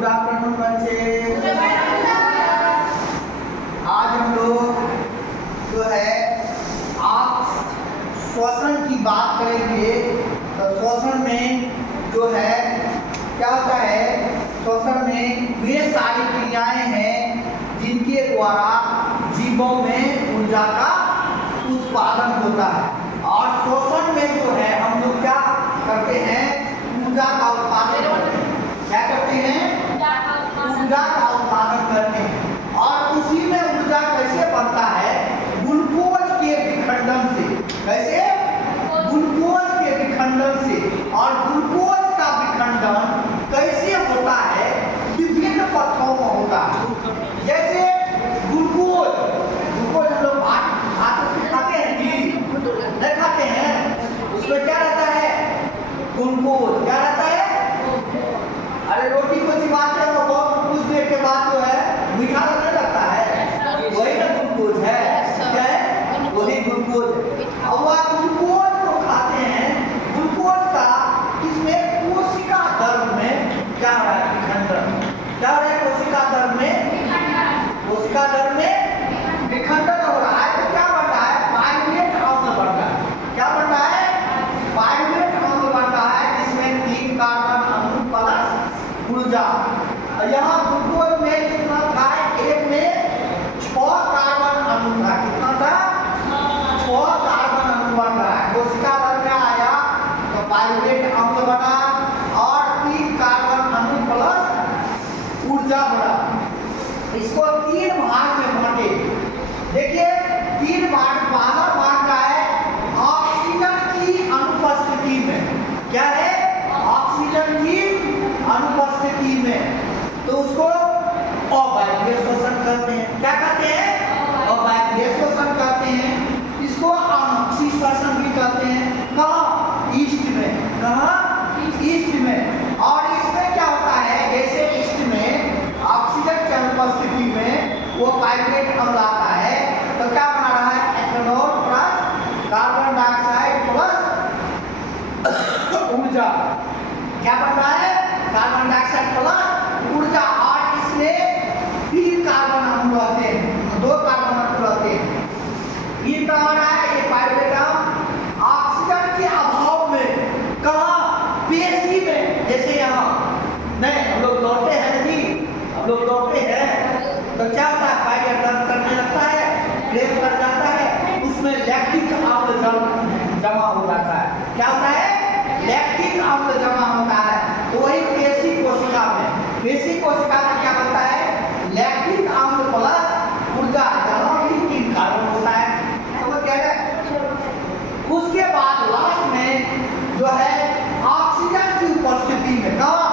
Good afternoon बच्चे। आज हम लोग जो है आज श्वसन की बात करेंगे। तो श्वसन में जो है क्या होता है, श्वसन में वे सारी क्रियाएं हैं जिनके द्वारा जीवों में ऊर्जा का उत्पादन होता है। और श्वसन में जो है हम लोग क्या करते हैं, ऊर्जा का उत्पादन करते हैं। क्या करते हैं? ऊर्जा का उत्पादन करते हैं। और उसी में ऊर्जा कैसे बनता है? ग्लूकोज के विखंडन से। कैसे? ग्लूकोज के विखंडन से। और ग्लूकोज का विखंडन कैसे होता है? विभिन्न पथों में होता है। जैसे ग्लूकोज हम लोग भात खाते हैं कि नहीं खाते हैं, उसमें क्या रहता है? ग्लूकोज। क्या रहता है? अरे रोटी को चिबाते हो तो कुछ देर के बाद जो है मीठा लगने लगता है, वही ना ग्लूकोज है। क्या है? वही ग्लूकोज। अब वह ग्लूकोज को खाते हैं, ग्लूकोज का इसमें कोशिका द्रव में क्या हो रहा है? विखंडन। क्या हो रहा है? कोशिका द्रव में कोशिका द्रव में विखंडन हो रहा है। तो क्या बन रहा है? पाइरुवेट अम्ल बन रहा है। क्या बन रहा है? पाइरुवेट अम्ल बन रहा है, जिसमें 3 कार्बन अणु प्लस ऊर्जा। यहाँ ग्लूकोज में कितना था? एक में 6 कार्बन अणु था। कितना था? 6 कार्बन अणु बन रहा है। कोशिका द्रव में आया तो पाइरुवेट अम्ल बना और 3 कार्बन अणु प्लस ऊर्जा बना। इसको 3 भाग में बांटे। देखिए 3 भाग। पहला भाग का है ऑक्सीजन की अनुपस्थिति में। क्या है? ऑक्सीजन की अनुपस्थिति में। तो उसको अवायवीय श्वसन कहते हैं। क्या कहते हैं? अवायवीय श्वसन कहते हैं। इसको अनोक्षी श्वसन भी कहते हैं। कहाँ? ईस्ट में। कहाँ? ईस्ट में। और इसमें क्या होता है, जैसे ईस्ट में ऑक्सीजन की अनुपस्थिति में वो पाइरुवेट अम्ल आता है, तो क्या बना रहा है? Ethanol plus carbon dioxide plus ऊर्जा। क्या बन रहा है? कार्बन डाइऑक्साइड प्लस ऊर्जा। और इसमें 3 कार्बन अणु रहते हैं, 2 कार्बन अणु रहते हैं। ये क्या हो रहा है? ये पाइरुवेट अम्ल ऑक्सीजन के अभाव में कहाँ? पेशी में। जैसे यहाँ नहीं हम लोग दौड़ते हैं जी, हम लोग दौड़ते हैं तो क्या होता है? पाइरुवेट दर्द करने लगता है, ब्रेक कर जाता है, उसमें लैक्टिक अम्ल जमा हो जाता है। क्या होता है? लैक्टिक अम्ल जमा होता है। तो वही पेशी कोशिका में, पेशी कोशिका में क्या बनता है? लैक्टिक अम्ल प्लस ऊर्जा, जहाँ भी 3 कार्बन होता है। समझ गए? उसके बाद लास्ट में जो है ऑक्सीजन की उपस्थिति में कहाँ?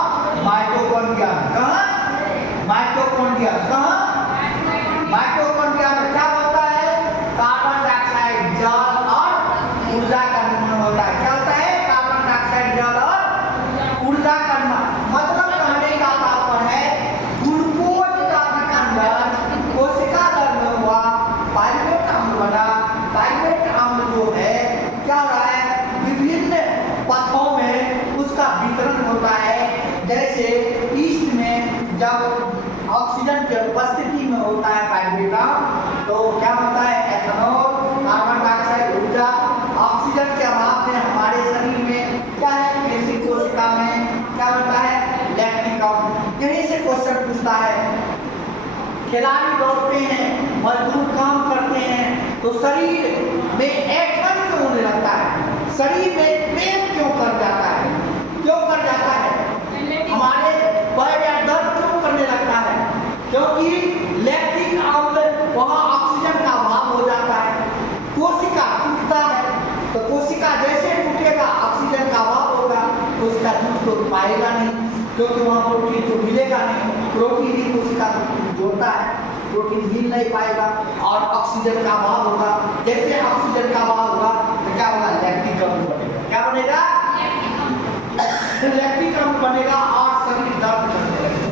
माइटोकॉन्ड्रिया। कहाँ? माइटोकॉन्ड्रिया। कहाँ? माइटोकॉन्ड्रिया में क्या होता है? कार्बन डाइऑक्साइड जल और ऊर्जा का निर्माण होता है। क्या होता है? कार्बन डाइऑक्साइड जल और ऊर्जा का निर्माण। मतलब कहने का तात्पर्य है ग्लूकोज का विखंडन कोशिका द्रव में हुआ, पाइरुवेट अम्ल बना। पाइरुवेट अम्ल जो है क्या हो रहा है? विभिन्न पथों में उसका वितरण होता है। जैसे ईस्ट में जब ऑक्सीजन की उपस्थिति में होता है पाइरुवेट अम्ल, तो क्या होता है? एथेनॉल, कार्बन डाइऑक्साइड, ऊर्जा। ऑक्सीजन के अभाव में हमारे शरीर में क्या है? पेशी कोशिका में क्या होता है? लैक्टिक अम्ल। यहीं से क्वेश्चन पूछता है, खिलाड़ी दौड़ते हैं, मजदूर काम करते हैं, तो शरीर में ऐंठन क्यों होने लगता है? शरीर में पेन क्यों कर जाता है? क्यों कर जाता है? हमारे पैर या दर्द क्यों करने लगता है? क्योंकि लैक्टिक अम्ल वहाँ ऑक्सीजन का अभाव हो जाता है। कोशिका टूटता है, तो कोशिका जैसे टूटेगा ऑक्सीजन का अभाव होगा, कोशिका टूट तो पाएगा नहीं, क्योंकि वहाँ प्रोटीन तो मिलेगा नहीं। प्रोटीन ही कोशिका जोड़ता है, प्रोटीन मिल नहीं पाएगा और ऑक्सीजन का अभाव होगा। जैसे ऑक्सीजन का अभाव होगा तो क्या होगा? लैक्टिक अम्ल बनेगा। क्या बनेगा? लैक्टिक अम्ल बनेगा और शरीर दर्द करने लगेगा।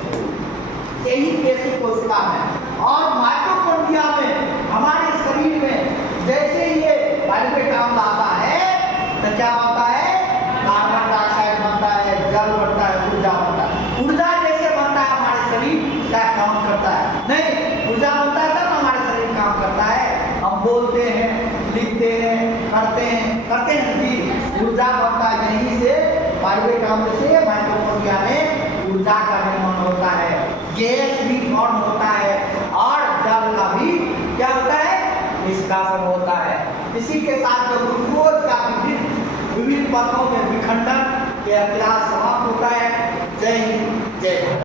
यही पेशी कोशिका में। और माइटोकॉन्ड्रिया में हमारे शरीर में जैसे ये पाइरुवेट अम्ल आता है तो क्या होता है? कार्बन डाइऑक्साइड बनता है, जल बनता है, ऊर्जा बनता है। ऊर्जा जैसे बनता है हमारे बोलते हैं, लिखते हैं, करते हैं जी। ऊर्जा बढ़ता है, यहीं से वायवीय कांप से माइटोकॉन्ड्रिया में ऊर्जा का निर्माण होता है, गैस भी फॉर्म होता है और जल का भी क्या होता है, निष्कासन होता है। इसी के साथ ग्लूकोज का विभिन्न पथों में विखंडन के क्लास